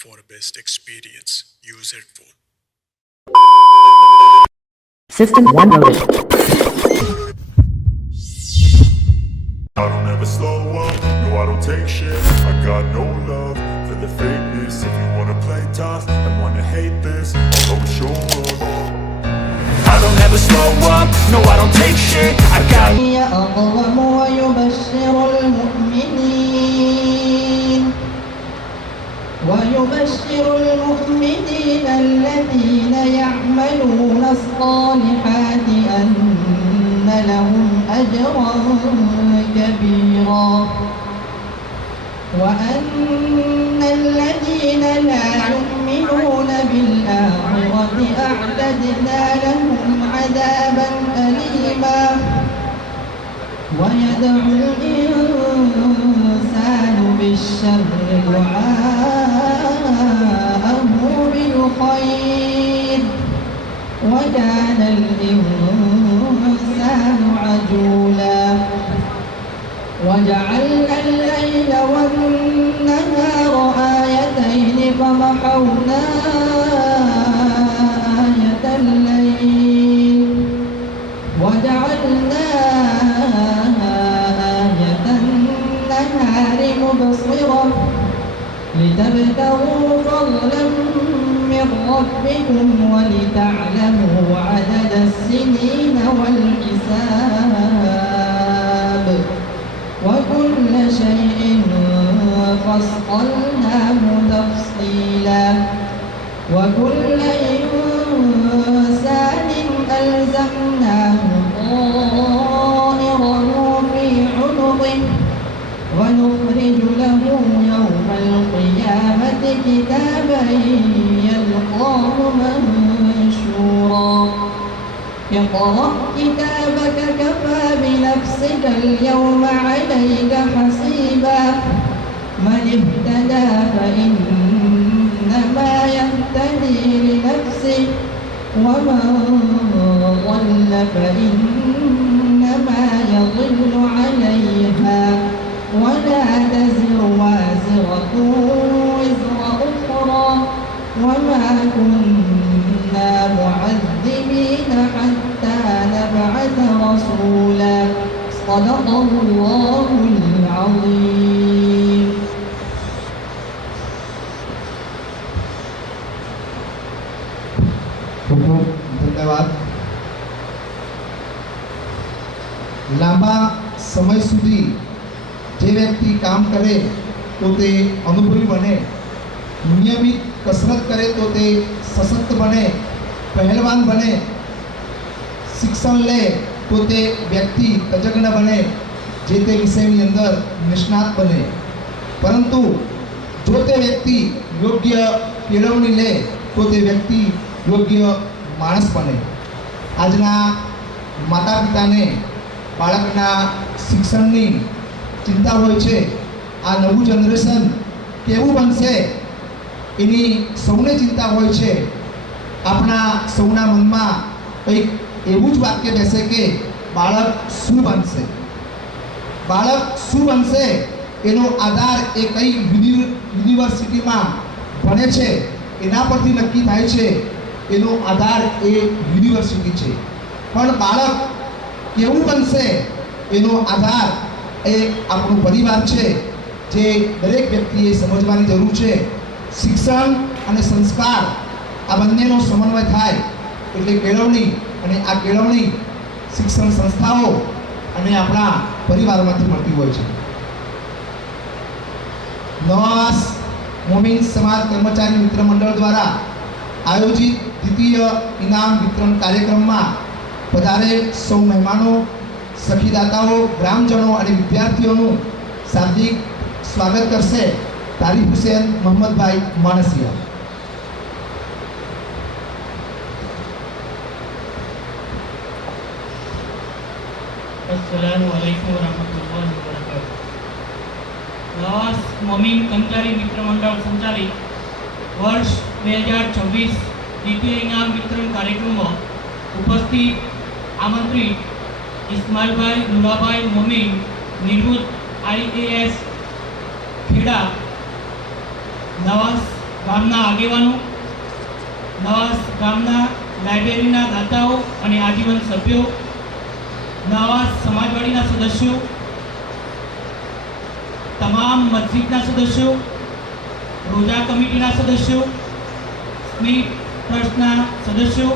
for best experience. Use headphone. System 1 loaded. I don't ever slow up, no I don't take shit. I got no love for the fakeness. If you wanna play tough and wanna hate this, I'll always show up. I don't ever slow up, no I don't take shit. I got أقوم ويبشر المؤمنين الذين يعملون الصالحات أن لهم أجرا كبيرا وأن الذين لا يؤمنون بالآخرة أعتدنا لهم عذابا أليما ويدعو الإنسان بالشر دعاءه بالخير وكان الإنسان عجولا وجعلنا الليل والنهار آيتين فمحونا آية الليل وجعلنا آية النهار مبصرة لتبتغوا فضلا من ربكم ولتعلموا عدد السنين والحساب وكل شيء فصلناه تفصيلا وكل إنسان ألزمناه طائره في عنقه ونخرج له يوم القيامة كتابا يلقاه منشورا اقرأ كتابك كفى بنفسك اليوم عليك حسيبا من اهتدى فإنما يهتدي لنفسه ومن ضل فإنما يضل عليها ولا تزر وازرة وزر أخرى وما كنا معذبين حتى نبعث رسولا صدق الله العظيم. ધન્યવાદ. લાંબા સમય સુધી જે વ્યક્તિ કામ કરે તો તે અનુભવી બને, નિયમિત કસરત કરે તો તે સશક્ત બને, પહેલવાન બને, શિક્ષણ લે તો તે વ્યક્તિ તજજ્ઞ બને, જે તે વિષયની અંદર નિષ્ણાત બને. પરંતુ જો તે વ્યક્તિ યોગ્ય કેળવણી લે તો તે વ્યક્તિ યોગ્ય માણસ બને. આજના માતા પિતાને બાળકના શિક્ષણની ચિંતા હોય છે. આ નવું જનરેશન કેવું બનશે એની સૌને ચિંતા હોય છે. આપણા સૌના મનમાં કંઈક એવું જ વાક્ય બેસે કે બાળક શું બનશે. બાળક શું બનશે એનો આધાર એ કઈ યુનિવર્સિટીમાં ભણે છે એના પરથી નક્કી થાય છે. એનો આધાર એ યુનિવર્સિટી છે. પણ બાળક કેવું બનશે એનો આધાર એ આપણો પરિવાર છે, જે દરેક વ્યક્તિએ સમજવાની જરૂર છે. શિક્ષણ અને સંસ્કાર આ બંનેનો સમન્વય થાય એટલે કેળવણી, અને આ કેળવણી શિક્ષણ સંસ્થાઓ અને આપણા પરિવારોમાંથી મળતી હોય છે. નવાસ મોમીન સમાજ કર્મચારી મિત્ર મંડળ દ્વારા આયોજિત દ્વિતીય ઇનામ વિતરણ કાર્યક્રમમાં પધારેલ સૌ મહેમાનો, સખીદાતાઓ, ગ્રામજનો અને વિદ્યાર્થીઓનું શાબ્દિક સ્વાગત કરશે તારીફ હુસેન મોહમ્મદભાઈ માણસિયા. अस्सलामु अलैकुम वरहमतुल्लाहि वबरकातुहू. नवास मोमीन कर्मचारी मित्र मंडल संचालित वर्ष 2026 द्वितीय इनाम वितरण कार्यक्रम में उपस्थित आमंत्रित इस्माइलभाई नुराभाई मोमीन નિવૃત્ત IAS ખેડા નવાસ ગામના આગેવાનો, નવાસ ગામના લાઇબ્રેરીના દાતાઓ અને આજીવન સભ્યો, નવાસ સમાજવાડીના સદસ્યો, તમામ મસ્જિદના સદસ્યો, રોજા કમિટીના સદસ્યો, સ્મિત ટ્રસ્ટના સદસ્યો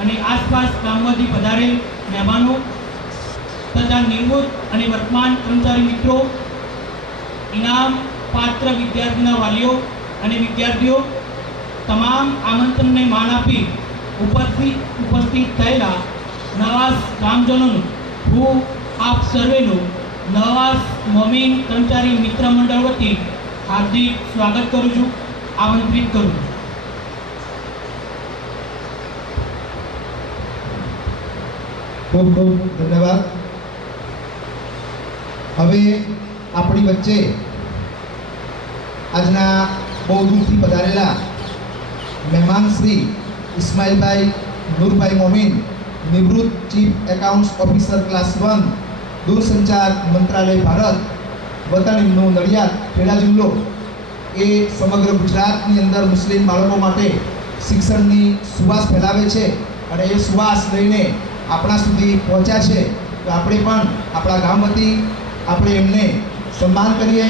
અને આસપાસ ગામમાંથી પધારેલ મહેમાનો તથા નિવૃત્ત અને વર્તમાન કર્મચારી મિત્રો, ઇનામ પાત્ર વિદ્યાર્થીના વાલીઓ અને વિદ્યાર્થીઓ, તમામ આમંત્રણને માન આપી ઉપસ્થિત થયેલા નવાસ ગ્રામજનોનું હું આપ સર્વેનું નવાસ મોમીન કર્મચારી મિત્ર મંડળ વતી હાર્દિક સ્વાગત કરું છું, આમંત્રિત કરું છું. ખૂબ ખૂબ ધન્યવાદ. હવે આપણી વચ્ચે આજના બહુ દૂરથી પધારેલા મહેમાન શ્રી ઇસ્માઇલભાઈ નૂરભાઈ મોમીન, નિવૃત્ત ચીફ એકાઉન્ટ્સ ઓફિસર ક્લાસ 1, દૂરસંચાર મંત્રાલય ભારત, વતન એમનું નડિયાદ, ખેડા જિલ્લો, એ સમગ્ર ગુજરાતની અંદર મુસ્લિમ બાળકો માટે શિક્ષણની સુવાસ ફેલાવે છે અને એ સુવાસ લઈને આપણા સુધી પહોંચ્યા છે. તો આપણે પણ આપણા ગામ વતી આપણે એમને સન્માન કરીએ.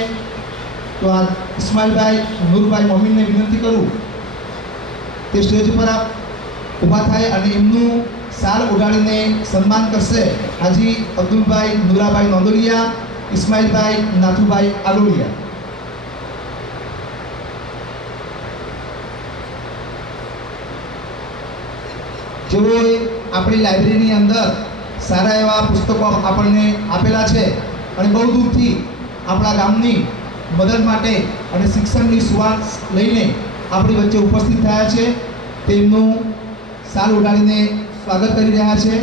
તો આ ઇસ્માઇલભાઈ નૂરભાઈ મોમીનને વિનંતી કરું તે સ્ટેજ પર ઊભા થાય અને એમનું શાલ ઉડાડીને સન્માન કરશે હાજી અબ્દુલભાઈ નૂરાભાઈ નોંદોલિયા, ઇસ્માઇલભાઈ નાથુભાઈ આલોલિયા. જેઓએ આપણી લાઇબ્રેરીની અંદર સારા એવા પુસ્તકો આપણને આપેલા છે અને બહુ દૂરથી આપણા ગામની મદદ માટે અને શિક્ષણની સુવાસ લઈને આપણી વચ્ચે ઉપસ્થિત થયા છે. તેમનું શાલ ઉડાડીને સ્વાગત કરી રહ્યા છે.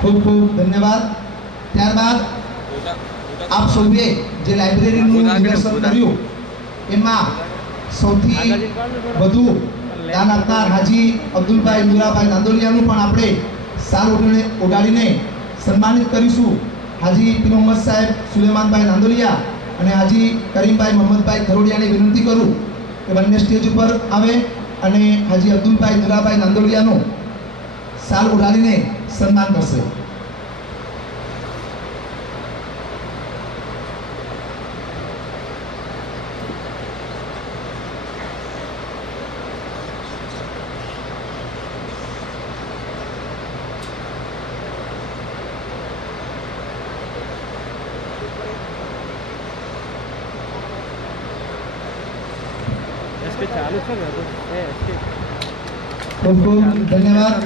ખૂબ ખૂબ ધન્યવાદ. ત્યારબાદ આપ સૌએ જે લાઇબ્રેરીનું નિદર્શન કર્યું એમાં સૌથી વધુ દાન આપનાર હાજી અબ્દુલભાઈ નૂરાભાઈ નાંદોલિયાનું પણ આપણે શાલ ઉડાડીને સન્માનિત કરીશું. હાજી પીર મોહમ્મદ સાહેબ સુલેમાનભાઈ નાંદોલિયા અને હાજી કરીમભાઈ મોહમ્મદભાઈ ખરોડિયાને વિનંતી કરું કે બંને સ્ટેજ ઉપર આવે અને હાજી અબ્દુલભાઈ નૂરાભાઈ નાંદોલિયાનું શાલ ઉડાડીને સન્માન કરશે. ખૂબ ખૂબ ધન્યવાદ.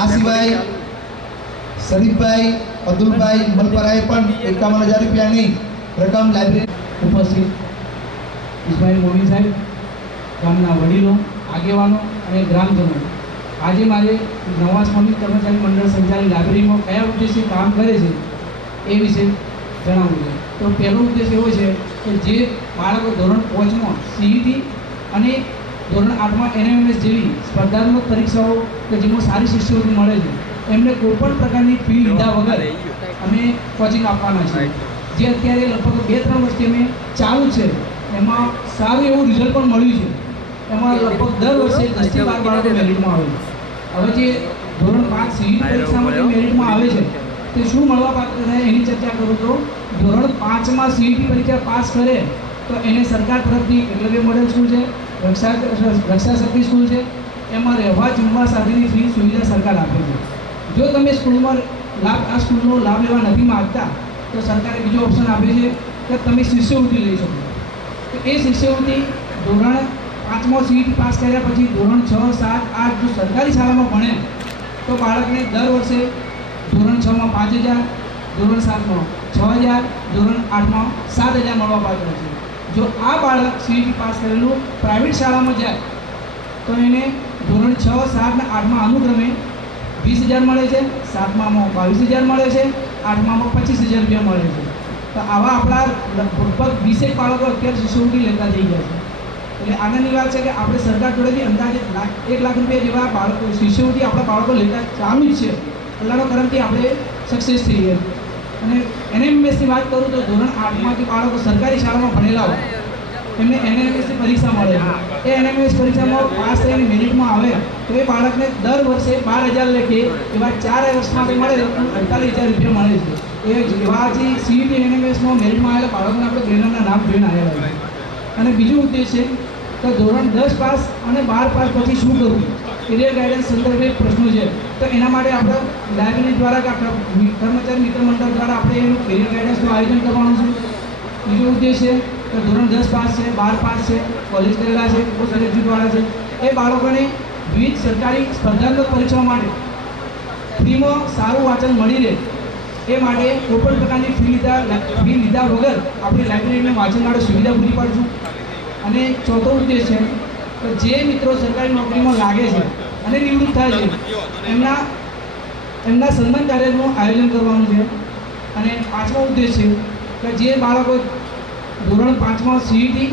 આ સિવાય શરીફભાઈ અબ્દુલભાઈ મલપરાએ પણ 51,000 રૂપિયાની રકમ લાઇબ્રેરી ઉપસ્થિત ઇસ્માઇલ મોમીન સાહેબ, ગામના વડીલો, આગેવાનો અને ગ્રામજનો, આજે મારે નવાસ મોમીન કર્મચારી મંડળ સંચાલિત લાઇબ્રેરીમાં કયા ઉદ્દેશ્ય કામ કરે છે એ વિશે જણાવવું છે. તો પહેલો ઉદ્દેશ એવો છે કે જે બાળકો ધોરણ 5માં CET અને ધોરણ 8માં NMMS જેવી સ્પર્ધાત્મક પરીક્ષાઓ કે જેમાં સારી શિષ્યવૃત્તિ મળે છે એમને કોઈપણ પ્રકારની ફી લીધા વગર અમે કોચિંગ આપવાના છીએ. જે અત્યારે લગભગ 2-3 વર્ષથી અમે ચાલુ છે એમાં સારું એવું રિઝલ્ટ પણ મળ્યું છે. એમાં લગભગ દર વર્ષે 10 થી 12 બાળકો મેરિટમાં આવે છે. હવે જે ધોરણ 5 CET પરીક્ષામાં જે મેરિટમાં આવે છે તે શું મળવા પાત્ર થાય એની ચર્ચા કરું તો ધોરણ 5માં CET પરીક્ષા પાસ કરે તો એને સરકાર તરફથી એકલવ્ય મોડેલ સ્કૂલ છે, રક્ષા શક્તિ સ્કૂલ છે, એમાં રહેવા જમવા સાથેની ફ્રી સુવિધા સરકાર આપે છે. જો તમે સ્કૂલમાં આ સ્કૂલનો લાભ લેવા નથી માગતા તો સરકારે બીજો ઓપ્શન આપે છે કે તમે શિષ્યવૃત્તિ લઈ શકો. તો એ શિષ્યવૃત્તિ ધોરણ 5માં CET પાસ કર્યા પછી ધોરણ 6, 7, 8 જો સરકારી શાળામાં ભણે તો બાળકને દર વર્ષે ધોરણ 6માં 5,000, ધોરણ 7માં 6,000, ધોરણ 8માં 7,000 મળવા પાત્ર છે. જો આ બાળક CET પાસ કરેલું પ્રાઇવેટ શાળામાં જાય તો એને ધોરણ 6, 7 અને 8માં અનુક્રમે 20,000 મળે છે, 7માં 22,000 મળે છે, 8માં 25,000 રૂપિયા મળે છે. તો આવા આપણા લગભગ 20 બાળકો અત્યારે શિષ્યવૃત્તિ લેતા થઈ ગયા છે. એટલે આનંદની વાત છે કે આપણે સરકાર જોડેથી અંદાજે 1 લાખ રૂપિયા જેવા બાળકો શિષ્યવૃત્તિ આપણા બાળકો લેતા ચાલુ જ છે. અલ્લાહનો કરમથી આપણે સક્સેસ થઈ ગયા. અને એનએમએસની વાત કરું તો ધોરણ 8માં જે બાળકો સરકારી શાળામાં ભણેલા હોય એમને એનએમએસની પરીક્ષા મળે છે. એ એનએમએસ પરીક્ષામાં પાસ થઈને મેરિટમાં આવે તો એ બાળકને દર વર્ષે 12,000 લેખે એવા 4 વર્ષમાં મળે તો 48,000 રૂપિયા મળે છે. એ એવા જે સીઈટી એનએમએસમાં મેરિટમાં આવેલા બાળકોને આપણે બેનરના નામ જોઈને આવ્યા હોય. અને બીજું ઉદ્દેશ છે કે ધોરણ 10 પાસ અને 12 પાસ પછી શું કરવું, કેરિયર ગાઈડન્સ સંદર્ભે પ્રશ્નો છે. તો એના માટે આપણે લાઇબ્રેરી દ્વારા કે આપણા કર્મચારી મિત્ર મંડળ દ્વારા આપણે એનું કેરિયર ગાઈડન્સનું આયોજન કરવાનું છે. બીજો ઉદ્દેશ છે કે ધોરણ 10 પાસ છે, 12 પાસ છે, કોલેજ કરેલા છે, પોસ્ટ ગ્રેજ્યુએટવાળા છે, એ બાળકોને વિવિધ સરકારી સ્પર્ધાત્મક પરીક્ષાઓ માટે ફ્રીમાં સારું વાંચન મળી રહે એ માટે કોઈપણ પ્રકારની ફી લીધા વગર આપણી લાઇબ્રેરીને વાંચન માટે સુવિધા પૂરી પાડશું. અને ચોથો ઉદ્દેશ છે કે જે મિત્રો સરકારી નોકરીમાં લાગે છે અને નિવૃત્ત થાય છે એમના સન્માન કાર્યક્રમનું આયોજન કરવાનું છે. અને પાંચમો ઉદ્દેશ છે કે જે બાળકો ધોરણ 5માં સીઈટી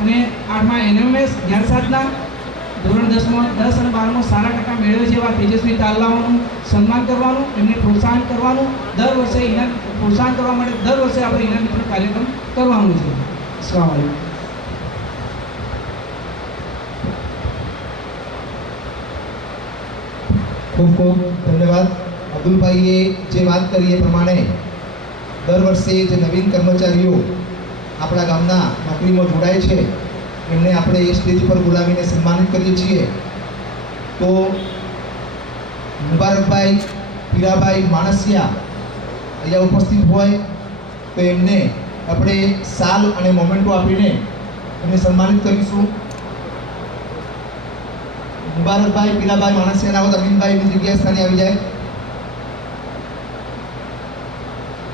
અને 8માં એનએમએસ જ્ઞાનસાધના, ધોરણ 10માં 10 અને 12માં સારા ટકા મેળવે છે એવા તેજસ્વી તાલાઓનું સન્માન કરવાનું, એમને પ્રોત્સાહન કરવાનું, દર વર્ષે પ્રોત્સાહન કરવા માટે દર વર્ષે આપણે ઇનામ વિતરણ કાર્યક્રમ કરવાનું છે. અસ્સલામુ અલૈકુમ. ખૂબ ખૂબ ધન્યવાદ. અબ્દુલભાઈએ જે વાત કરી એ પ્રમાણે દર વર્ષે જે નવીન કર્મચારીઓ આપણા ગામના નોકરીમાં જોડાય છે એમને આપણે એ સ્ટેજ પર બોલાવીને સન્માનિત કરીએ છીએ. તો મુબારકભાઈ પીરાભાઈ માણસિયા અહીંયા ઉપસ્થિત હોય તો એમને આપણે સાલ અને મોમેન્ટો આપીને એમને સન્માનિત કરીશું. મુબારકભાઈ પીરાભાઈ માણસિયાના હોત અમીનભાઈની જગ્યાએ સ્થાને આવી જાય.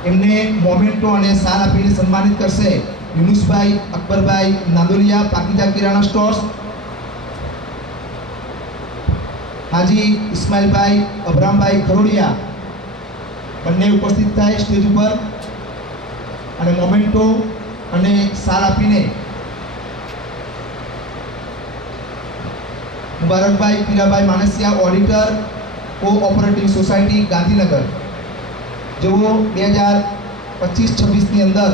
એમને મોમેન્ટો અને સાલ આપીને સન્માનિત કરશે યુનુસભાઈ અકબરભાઈ નાદોલિયા, પાકીજા કિરાણા સ્ટોર્સ. હાજી ઇસ્માઇલભાઈ અબ્રામભાઈ ખરોડિયા બંને ઉપસ્થિત થાય સ્ટેજ ઉપર અને મોમેન્ટો અને સાલ આપીને Mubarakbhai Pirabhai Mansiya, auditor cooperative society Gandhinagar, જેઓ 2025-26ની અંદર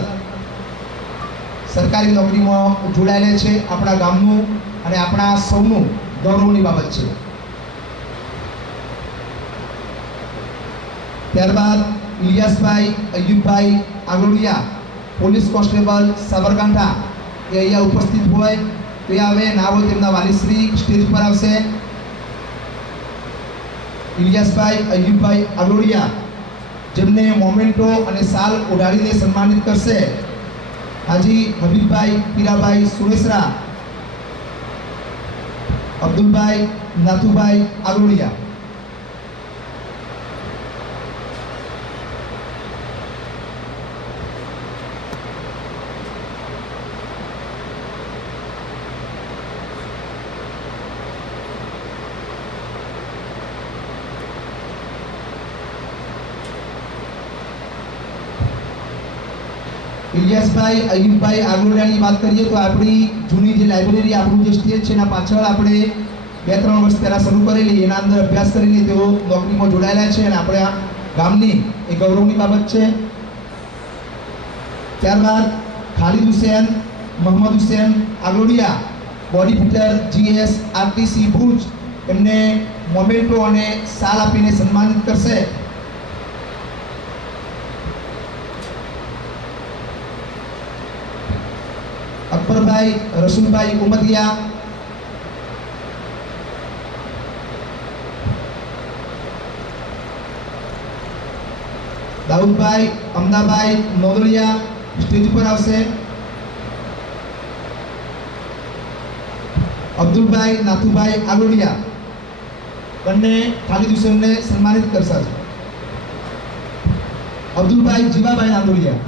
સરકારી નોકરીમાં જોડાયેલા છે. આપણા ગામનું અને આપણા સૌનું ગૌરવની બાબત છે. ત્યારબાદ ઇલિયાસભાઈ અયુબભાઈ આગોડિયા, પોલીસ કોન્સ્ટેબલ સાબરકાંઠા, એ અહીંયા ઉપસ્થિત હોય તો એ આવે ના હોય તેમના વાલીશ્રી સ્ટેજ પર આવશે. ઇલિયાસભાઈ અયુબભાઈ આગોડિયા જેમને મોમેન્ટો અને સાલ ઓઢાડીને સન્માનિત કરશે હાજી હબીબભાઈ પીરાભાઈ સુરેસરા, અબ્દુલભાઈ નાથુભાઈ આગોડિયા. ઇલિયાસભાઈ અયુબભાઈ આગોડિયાની વાત કરીએ તો આપણી જૂની જે લાઇબ્રેરી, આપણું જે સ્ટેજ છે એના પાછળ આપણે 2-3 વર્ષ પહેલાં શરૂ કરેલી, એના અંદર અભ્યાસ કરીને તેઓ નોકરીમાં જોડાયેલા છે અને આપણે આ ગામની એ ગૌરવની બાબત છે. ત્યારબાદ Khalid Hussain Mohammad Hussain Agodiya, body fitter GS RTC Bhuj, એમને મોમેન્ટો અને સાલ આપીને સન્માનિત કરશે. અકબરભાઈ રસુલભાઈ ઉમદિયા, દાઉદભાઈ અમદાભાઈ નોદલિયા સ્ટેજ પર આવશે. અબ્દુલભાઈ નાથુભાઈ આગોડિયા બંને ખાલિદ હુસેનને સન્માનિત કરશે. અબ્દુલભાઈ જીવાભાઈ નાદોલિયા,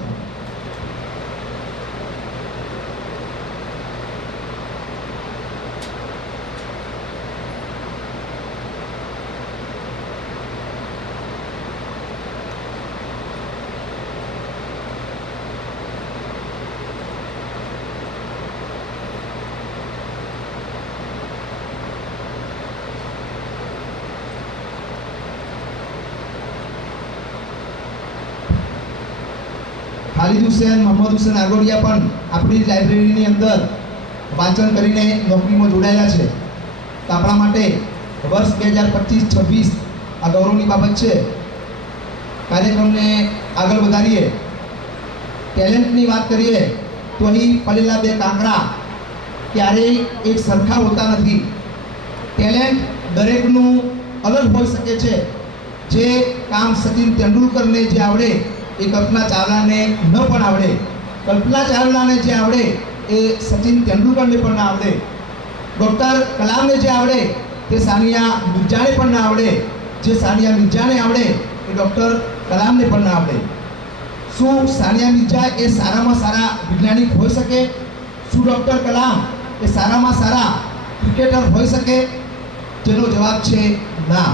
ખાલિદ હુસેન, મોહમ્મદ હુસેન આગોડિયા પણ આપણી લાઇબ્રેરીની અંદર વાંચન કરીને નોકરીમાં જોડાયેલા છે. તો આપણા માટે વર્ષ 2025-26 આ ગૌરવની બાબત છે. કાર્યક્રમને આગળ વધારીએ. ટેલેન્ટની વાત કરીએ તો અહીં પડેલા બે કાંકરા ક્યારેય એક સરખા હોતા નથી. ટેલેન્ટ દરેકનું અલગ હોઈ શકે છે. જે કામ સચિન તેંડુલકરને જે આવડે એ કલ્પના ચાવલાને ન પણ આવડે. કલ્પના ચાવલાને જે આવડે એ સચિન તેંડુલકરને પણ ના આવડે. ડૉક્ટર કલામને જે આવડે તે સાનિયા મિર્ઝાને પણ ના આવડે. જે સાનિયા મિર્ઝાને આવડે એ ડૉક્ટર કલામને પણ ના આવડે. શું સાનિયા મિર્ઝા એ સારામાં સારા વૈજ્ઞાનિક હોઈ શકે? શું ડૉક્ટર કલામ એ સારામાં સારા ક્રિકેટર હોઈ શકે? જેનો જવાબ છે ના.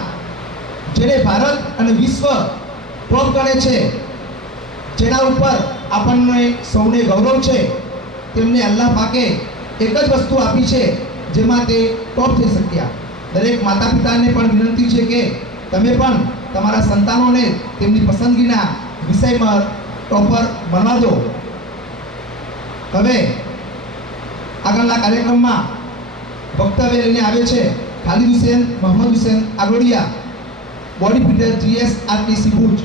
જેને ભારત અને વિશ્વ ટોપ ગણે છે, જેના ઉપર આપણને સૌને ગૌરવ છે, તેમને અલ્લાહ પાકે એક જ વસ્તુ આપી છે જેમાં તે ટોપ થઈ શક્યા. દરેક માતા પિતાને પણ વિનંતી છે કે તમે પણ તમારા સંતાનોને તેમની પસંદગીના વિષયમાં ટોપર બનવા દો. હવે આગળના કાર્યક્રમમાં વક્તવ્ય લઈને આવે છે Khalid Hussain, Mohammad Hussain Agodiya, body fitter, GSRTC Bhuj.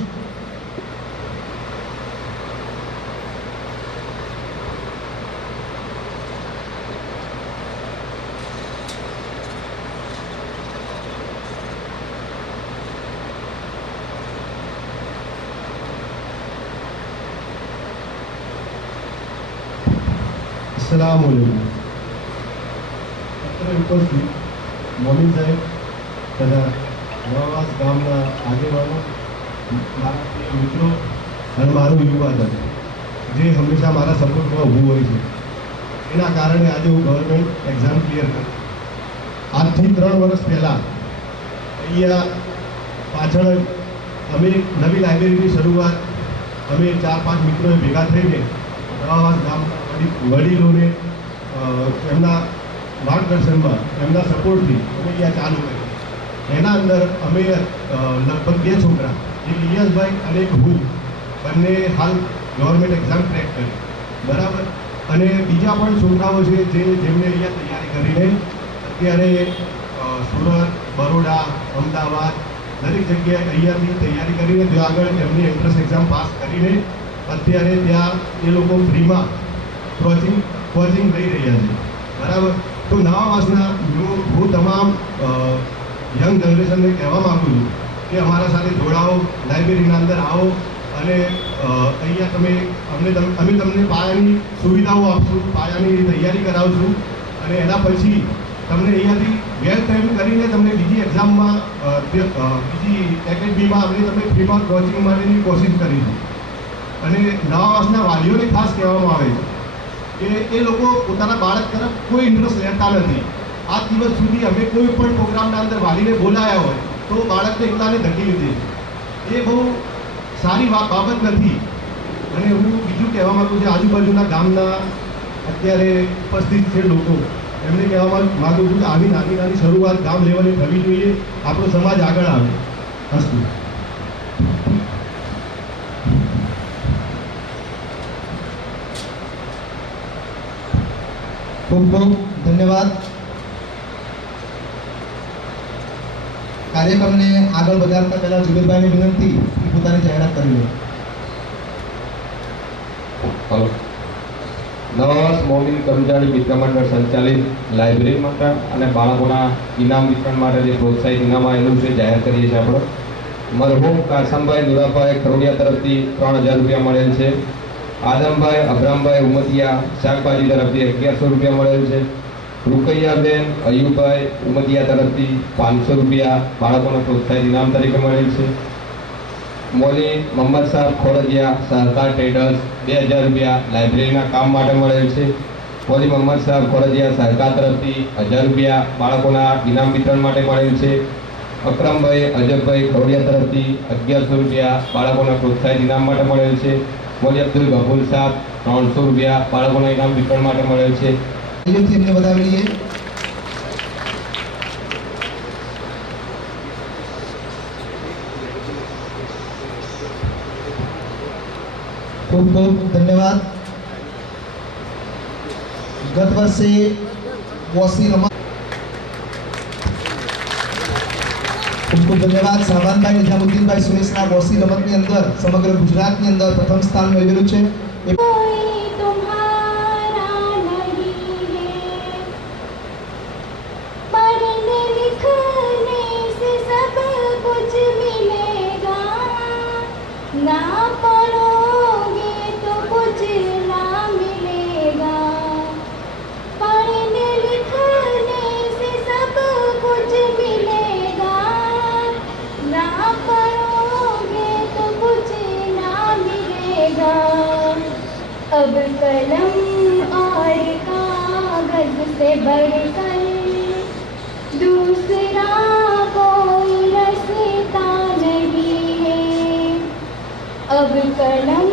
અસલામુઅલૈકુમ. અત્રે ઉપસ્થિત મોમીન સાહેબ તથા નવાવાસ ગામના આગેવાનો, મારા પ્રિય મિત્રો અને મારું યુવા દળ જે હંમેશા મારા સપોર્ટમાં ઊભું હોય છે, એના કારણે આજે હું ગવર્મેન્ટ એક્ઝામ ક્લિયર કરી. આજથી 3 વર્ષ પહેલાં અહીંયા પાછળ અમે નવી લાઇબ્રેરીની શરૂઆત અમે 4-5 મિત્રોએ ભેગા થઈને નવાવાસ ગામના વડીલોને એમના માર્ગદર્શનમાં, એમના સપોર્ટથી અમે અહીંયા ચાલુ કરી. એના અંદર અમે લગભગ 2 છોકરા, એક ઇલિયાસભાઈ અને એક હું, બંને હાલ ગવર્મેન્ટ એક્ઝામ ક્રેક કરી, બરાબર. અને બીજા પણ છોકરાઓ છે જેમને અહીંયા તૈયારી કરીને અત્યારે સુરત, બરોડા, અમદાવાદ દરેક જગ્યાએ અહીંયાથી તૈયારી કરીને ત્યાં આગળ એમની એન્ટ્રન્સ એક્ઝામ પાસ કરીને અત્યારે ત્યાં એ લોકો ફ્રીમાં કોચિંગ લઈ રહ્યા છે, બરાબર. તો નવાવાસના હું તમામ યંગ જનરેશનને કહેવા માગું છું કે અમારા સાથે જોડાઓ, લાઇબ્રેરીના અંદર આવો અને અહીંયા અમે તમને પાયાની સુવિધાઓ આપશું, પાયાની તૈયારી કરાવશું અને એના પછી તમને અહીંયાથી વેલ ટ્રેન કરીને તમને બીજી એક્ઝામમાં બીજી એકેડમીમાં અમે તમને ફ્રીમાં કોચિંગ માટેની કોશિશ કરીશું. અને નવાવાસના વાલીઓને ખાસ કહેવામાં આવે છે કે એ લોકો પોતાના બાળક તરફ કોઈ ઇન્ટરેસ્ટ લેતા નથી. આ દિવસ સુધી અમે કોઈ પણ પ્રોગ્રામના અંદર વાલીને બોલાયા હોય તો બાળકને એકલાને ધકી લીધે. એ બહુ સારી બાબત નથી. અને હું બીજું કહેવા માગું છું, આજુબાજુના ગામના અત્યારે ઉપસ્થિત છે લોકો, એમને કહેવા માગું છું કે આવી નાની નાની શરૂઆત ગામ લેવલે થવી જોઈએ, આપણો સમાજ આગળ આવે. અસ્તુ. ખૂબ ખૂબ ધન્યવાદ. કાર્યક્રમને આગળ વધારતા પહેલા જુબેરભાઈને વિનંતી કે પોતાની જાહેરાત કરી લે. હલો. નવાવાસ મોમીન કર્મચારી મિત્ર મંડળ સંચાલિત લાઇબ્રેરી માટે અને બાળકોના ઇનામ વિતરણ માટે જે પ્રોત્સાહિત ઇનામ આવેલું છે જાહેર કરીએ છીએ આપણે. મરહૂમ કાસમભાઈ નુરાભાઈ ખરોડિયા તરફથી 3000 રૂપિયા મળેલ છે. આદમભાઈ અબ્રામભાઈ ઉમતિયા શાકભાજી તરફથી 1100 રૂપિયા મળેલ છે. રૂકૈયાબેન અયુબભાઈ ઉમતિયા તરફથી 500 રૂપિયા બાળકોના પ્રોત્સાહિત ઇનામ તરીકે મળેલ છે. મોલી મોહમ્મદ સાહેબ ખોરડિયા સહકાર ટ્રેડર્સ 2000 રૂપિયા લાઇબ્રેરીના કામ માટે મળેલ છે. મોલી મોહમ્મદ સાહેબ ખોરડિયા સહકાર તરફથી 1000 રૂપિયા બાળકોના ઇનામ વિતરણ માટે મળેલ છે. અકરમભાઈ અજબભાઈ ખોરડિયા તરફથી 1100 રૂપિયા બાળકોના પ્રોત્સાહિત ઇનામ માટે મળેલ છે. મોલી અબ્દુલ ગફુર સાહેબ 300 રૂપિયા બાળકોના ઇનામ વિતરણ માટે મળેલ છે. એમને વધાવી લઈએ. ખૂબ ખૂબ ધન્યવાદ. ગત વર્ષે બોસી રમત ખૂબ ખૂબ ધન્યવાદ. સાવનભાઈ નિઝામુદ્દીનભાઈ સુરેશના બોસી રમતની અંદર સમગ્ર ગુજરાતની અંદર પ્રથમ સ્થાન મેળવેલું છે. ना पढ़ोगे तो कुछ ना मिलेगा, पढ़ने लिखने से सब कुछ मिलेगा, ना पढ़ोगे तो कुछ ना मिलेगा. अब कलम और कागज से बढ़कर दूसरा कोई रास्ता नहीं है. अब कलम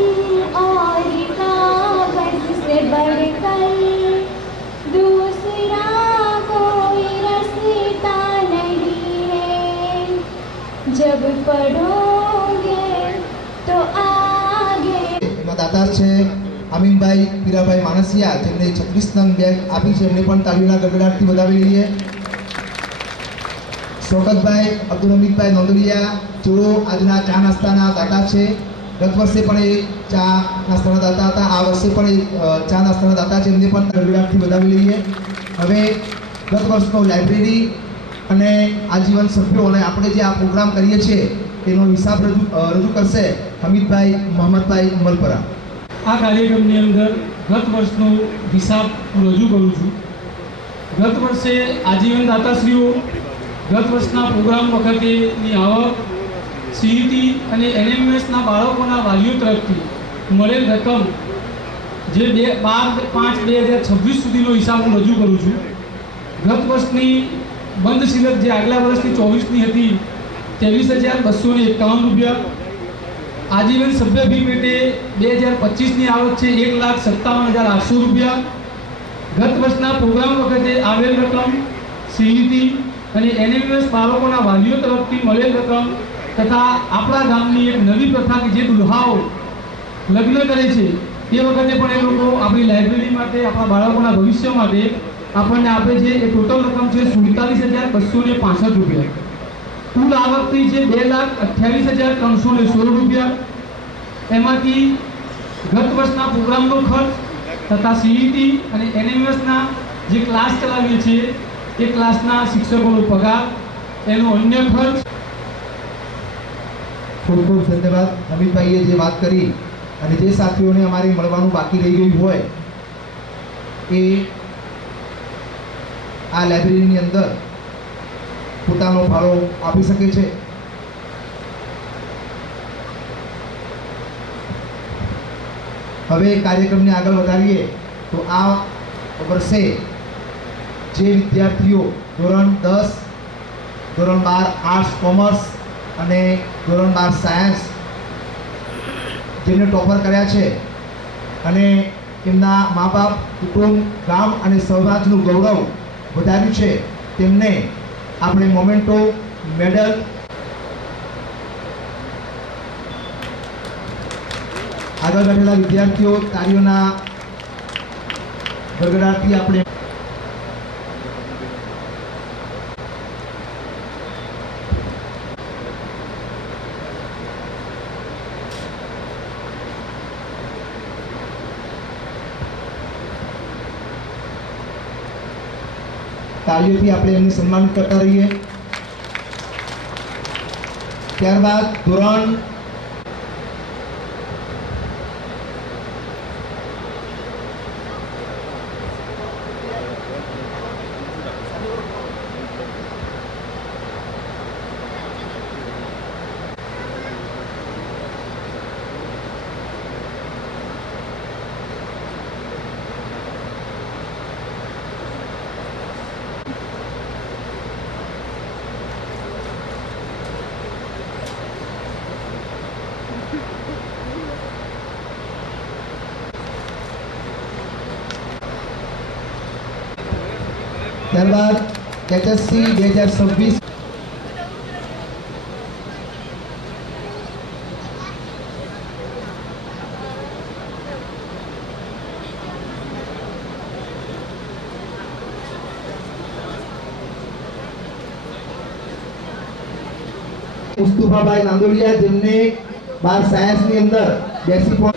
और कागज से बढ़कर दूसरा कोई रास्ता नहीं है. जब पढ़ोगे तो आगे. એમાં દાતા છે અમીનભાઈ પીરાભાઈ માનસિયા, જેમને 36 નંગ બેગ આપી છે. એમને પણ તાળીઓના ગડગડાટથી વધાવી લઈએ. શોકતભાઈ અબ્દુલ હમીદભાઈ નોંદલિયા, જેઓ આજના ચા નાસ્તાના દાતા છે. ગત વર્ષે પણ એ ચા નાસ્તાના દાતા હતા, આ વર્ષે પણ એ ચા નાસ્તાના દાતા છે. એમને પણ ગડગડાટથી વધાવી લઈએ. હવે ગત વર્ષનો લાઇબ્રેરી અને આજીવન સભ્યો અને આપણે જે આ પ્રોગ્રામ કરીએ છીએ તેનો હિસાબ રજૂ કરશે હમીદભાઈ મોહમ્મદભાઈ ઉમરપરા. આ કાર્યક્રમની અંદર ગત વર્ષનો હિસાબ હું રજૂ કરું છું. ગત વર્ષે આજીવન દાતાશ્રીઓ ગત વર્ષના પ્રોગ્રામ વખતેની આવક, સીઈટી અને એનએમએસના બાળકોના વાલીઓ તરફથી મળેલ રકમ જે 12/5/2026 સુધીનો હિસાબ હું રજૂ કરું છું. ગત વર્ષની બંધ શિલક જે આગલા વર્ષની 24ની હતી 23,251 રૂપિયા. આજીવન સભ્ય ફી પેટે 2025ની આવક છે 1,57,800 રૂપિયા. ગત વર્ષના પ્રોગ્રામ વખતે આવેલ રકમ, સીઈટી અને એનએમએસ બાળકોના વાલીઓ તરફથી મળેલ રકમ તથા આપણા ગામની એક નવી પ્રથા કે જે દુલ્હાઓ લગ્ન કરે છે તે વખતે પણ એ લોકો આપણી લાઇબ્રેરી માટે, આપણા બાળકોના ભવિષ્ય માટે આપણને આપે છે. એ ટોટલ રકમ છે 47,265 રૂપિયા. કુલ આવક થઈ છે 2,28,316 રૂપિયા. એમાંથી ગત વર્ષના પ્રોગ્રામનો ખર્ચ તથા સીઈટી અને એનએમએસના જે ક્લાસ ચલાવીએ છીએ એ ક્લાસના શિક્ષકોનો પગાર, એનો અન્ય ખર્ચ. ખૂબ ખૂબ ધન્યવાદ. અમિતભાઈએ જે વાત કરી અને જે સાથીઓને અમારે મળવાનું બાકી રહી ગયું હોય એ આ લાઇબ્રેરીની અંદર પોતાનો ફાળો આપી શકે છે. હવે કાર્યક્રમને આગળ વધારીએ તો આ વર્ષે જે વિદ્યાર્થીઓ ધોરણ 10, ધોરણ 12 આર્ટ્સ કોમર્સ અને ધોરણ 12 સાયન્સ જેમને ટોપર કર્યા છે અને એમના મા બાપ, કુટુંબ, ગામ અને સમાજનું ગૌરવ વધાર્યું છે, તેમને આપણે મોમેન્ટો, મેડલ આગળ બેઠેલા વિદ્યાર્થીઓ તાળીઓના ગડગડાટથી આપણે તાળીઓથી આપણે એમને સન્માનિત કરતા રહીએ. ત્યારબાદ ધોરણ ત્યારબાદ HSC 2026 ત્યારબાદ મુસ્તુફાભાઈ નાંદોડિયા જેમને 12 સાયન્સની અંદર 82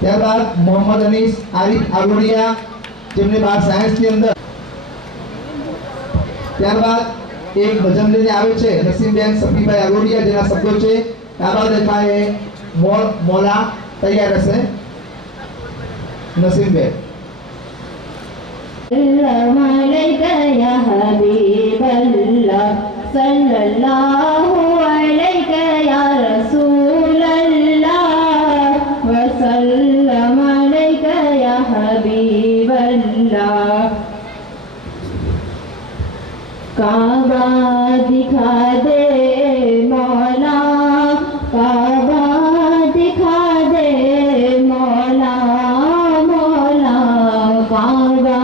ત્યારબાદ મોહમ્મદ અનીસ આરિફ આલોડિયા જેમને 12 સાયન્સની અંદર ત્યારબાદ એક ભજન લઈને આવે છે નસીમબેન સફીભાઈ આલોડિયા જેના શબ્દો છે કાબા દેખાએ મોલા તૈયાર હશે નસીમબેન सल्लम अलैका या हबीबल्लाह सल्लल्लाहु अलैका या रसूलल्लाह व सल्लम अलैका या हबीबल्लाह काबा दिखा दे मौला काबा दिखा दे मौला मौला काबा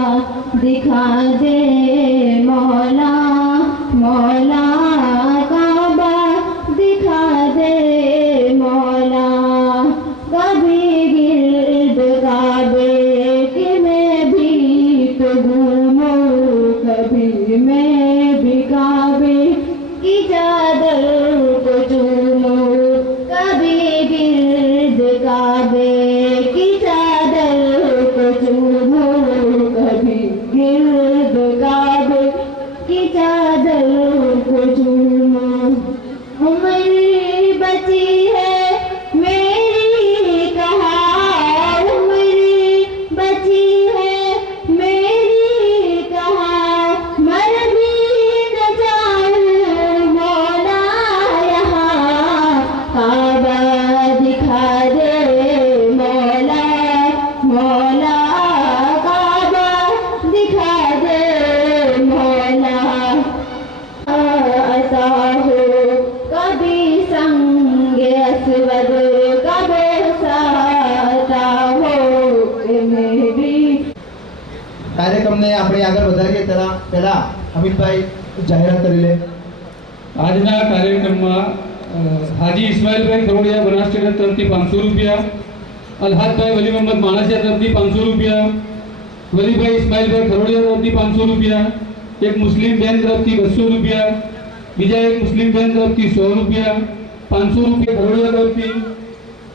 दिखा दे मौला मौला काबा दिखा दे मौला कभी गिर्द काबे के मैं भीख घूमूं कभी मैं भी काबे की चादर को चूमूं कभी गिर्द काबे की चादर को चूमूं कभी गिर्द काबे की चादर को चूमूं उम्र बची है मेरी कहाँ उम्र बची है मेरी कहाँ मर भी न जाऊं मौला यहाँ काबा दिखा दे मौला मौला काबा दिखा दे मौला ऐसा हो कभी संग असवद कभी साता हो कि मेरी કાર્યક્રમને આપણે આગળ વધારીએ તેના પહેલા અમિતભાઈ જાહેરાત કરી લે આજના કાર્યક્રમમાં હાજી ઇસ્માઇલભાઈ ખરોડિયા બનાસકાંઠા તરફથી 500 રૂપિયા અલ્હાદભાઈ વલી મોહમ્મદ માણસિયા તરફથી 500 રૂપિયા વલીભાઈ ઇસ્માઇલભાઈ ખરોડિયા તરફથી 500 રૂપિયા એક મુસ્લિમ બેન તરફથી 200 રૂપિયા બીજા એક મુસ્લિમ બેન તરફથી 100 રૂપિયા 500 રૂપિયા ખરોડિયા તરફથી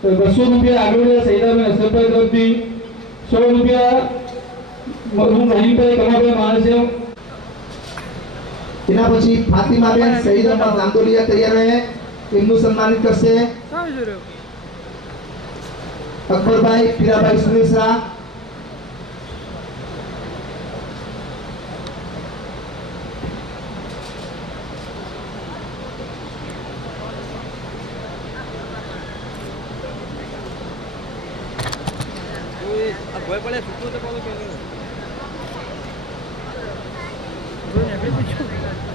200 રૂપિયા આગળના સૈદાબેન અસરભાઈ તરફથી 100 રૂપિયા મરહુમ રહીમભાઈ કમાભાઈ માણસિયા તેના પછી ફાતિમાબેન શહીદ અહમદ નાંદોલિયા તૈયાર રહે એમનું સન્માનિત કરશે અકબરભાઈ પીરાભાઈ સુરેશા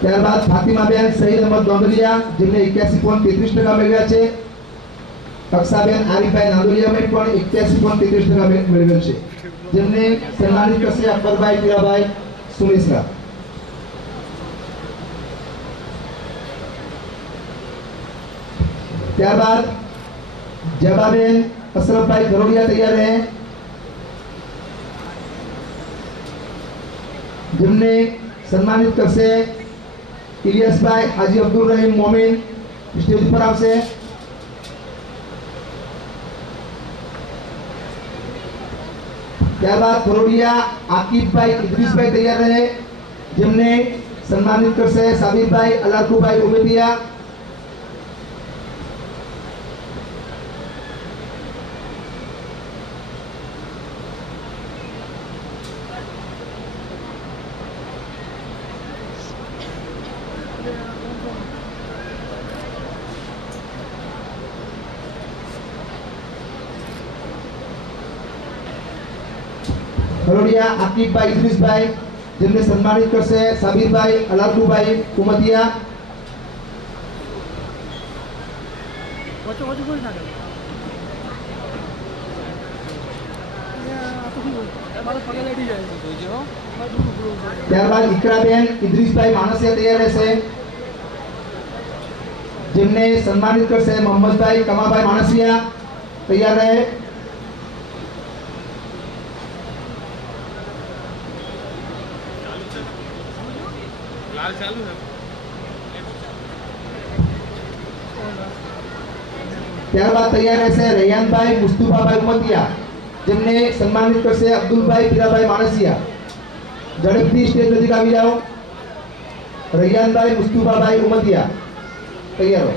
ત્યારબાદ ફાતિમાબેન શહીદ અહમદ નાંદોલિયા જેમને 81.33% મેળવ્યા છે કક્ષાબેન આરીફભાઈ નાંદોલિયાએ પણ 81.33% મેળવેલ છે જેમને સન્માનિત કરશે અકબરભાઈ પીરાભાઈ સુમેશરા ત્યારબાદ જબાબેન અશરફભાઈ ખરોડિયા તૈયાર રહે જેમને સન્માનિત કરશે ઇલિયાસભાઈ હાજી અબ્દુલ રહીમ મોમીન સ્ટેજ પર આવશે ત્યારબાદ ખરોડિયા આકિબભાઈ ઇદ્રીસભાઈ તૈયાર રહે જેમને સન્માનિત કરશે સાબિરભાઈ અલાકુભાઈ ઉમેદિયા ખરોડિયા આકિબભાઈ ઇદ્રીસભાઈ જેમને સન્માનિત કરશે સાબિરભાઈ અલાકુભાઈ ઉમદિયા ત્યારબાદ ઇકરાબેન ઇદ્રીસભાઈ માણસિયા તૈયાર રહેશે જેમને સન્માનિત કરશે મોહમ્મદભાઈ કમાભાઈ માણસિયા તૈયાર રહે ત્યારબાદ તૈયાર રહેશે રૈયાનભાઈ મુસ્તુફાભાઈ ઉમતિયા, જેમને સન્માનિત કરશે અબ્દુલભાઈ પીરાભાઈ માણસિયા. ઝડપથી સ્ટેજ નજીક આવી જાઓ. રૈયાનભાઈ મુસ્તુફાભાઈ ઉમતિયા તૈયાર હો.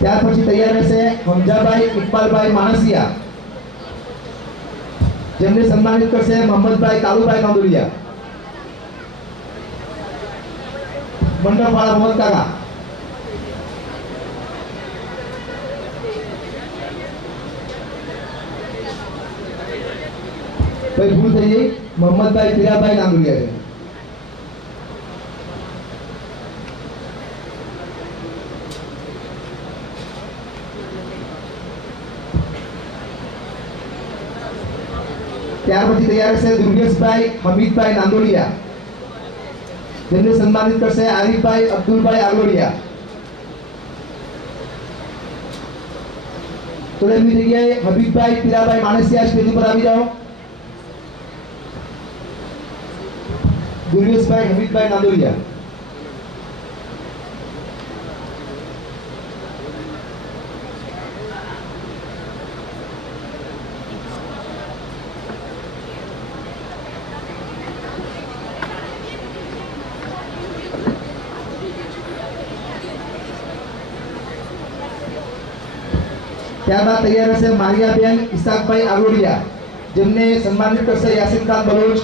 ત્યાર પછી તૈયાર રહેશે હમજાભાઈ ઇકબાલભાઈ માણસિયા, જેમને સન્માનિત કરશે મોહમ્મદભાઈ કાલુભાઈ કાંદુલિયા. મંડપવાળા મોહમ્મદ કાકા. કોઈ ભૂલ થઈ ગઈ, મોહમ્મદભાઈ પીરાભાઈ કાંદુલિયા છે. ત્યાર પછી તૈયાર છે દુર્ગેશભાઈ હમીદભાઈ નાંદોલિયા, જેમને સન્માનિત કરશે આરીફભાઈ અબ્દુલભાઈ આગોડિયા. તો એમની જગ્યાએ હબીબભાઈ પીરાભાઈ માણસિયા સ્ટેજ ઉપર આવી જાઓ. દુર્ગેશભાઈ હમીદભાઈ નાંદોલિયા. ત્યારબાદ તૈયાર રહેશે મારિયાબેન ઇસાકભાઈ આગોડિયા, જેમને સન્માનિત કરશે યાસીન ખાન બલોચ.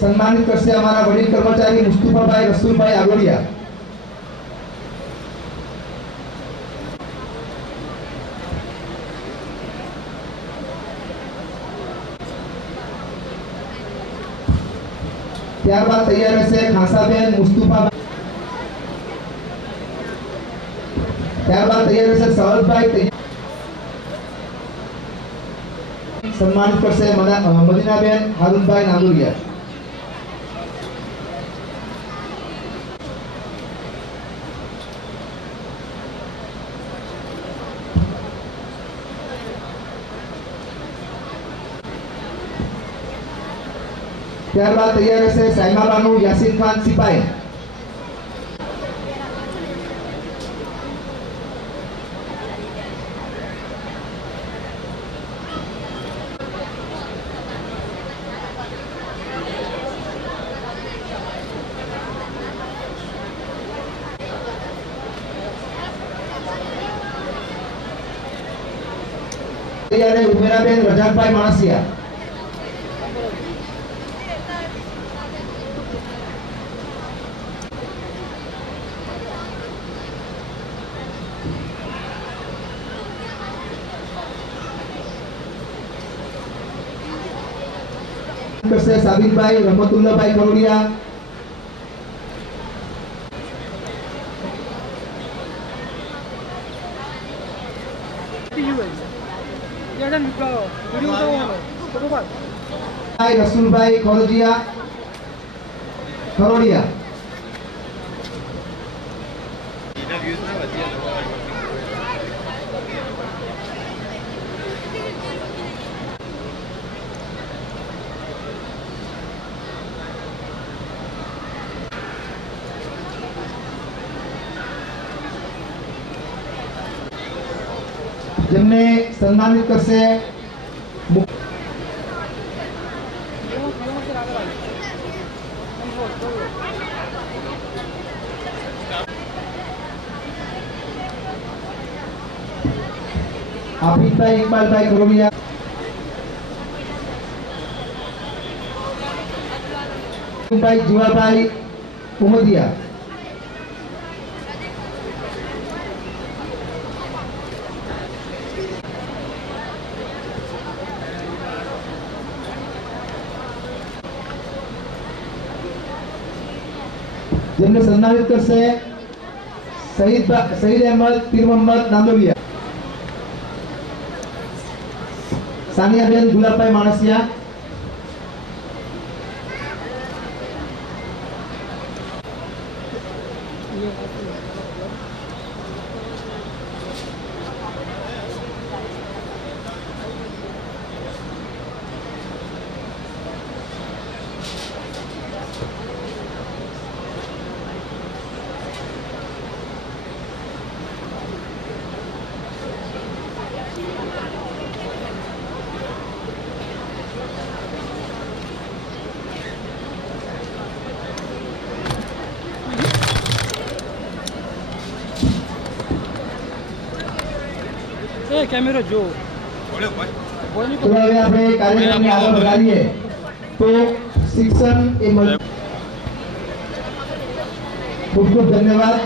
સન્માનિત કરશે અમારા વડીલ કર્મચારી મુસ્તુફાભાઈ રસુલભાઈ આગોડિયા. ત્યારબાદ તૈયાર રહેશે ખાસાબેન મુસ્તુફાભાઈ. ત્યારબાદ તૈયાર રહેશે સહદભાઈ. સન્માનિત કરશે મદીનાબેન હારૂનભાઈ નાંદુરિયા. ત્યારબાદ તૈયાર રહેશે સાયમાબાનુ યાસીન ખાન સિપાઈ. તૈયાર ઉમેરાબેન રજાકભાઈ માણસિયા. કરશે સાબિતભાઈ રહમતુલ્લાભાઈ કરોડિયા. રસુલભાઈ ખોરજીયા ખરોડિયા. જેમને સન્માનિત કરશે આફિફભાઈ ઇકબાલભાઈ કરોડિયા. ભાઈ જીવાભાઈ ઉમદિયા. જેમને સન્માનિત કરશે શહીદ અહેમદ પીર મોહમ્મદ નાંદોલિયા, સાનિયાબેન ગુલાબભાઈ માણસિયા, કેમેરો જો તો હવે આપણે કાર્યક્રમને આગળ વધારીએ તો શિક્ષણ એ ખૂબ ખૂબ ધન્યવાદ.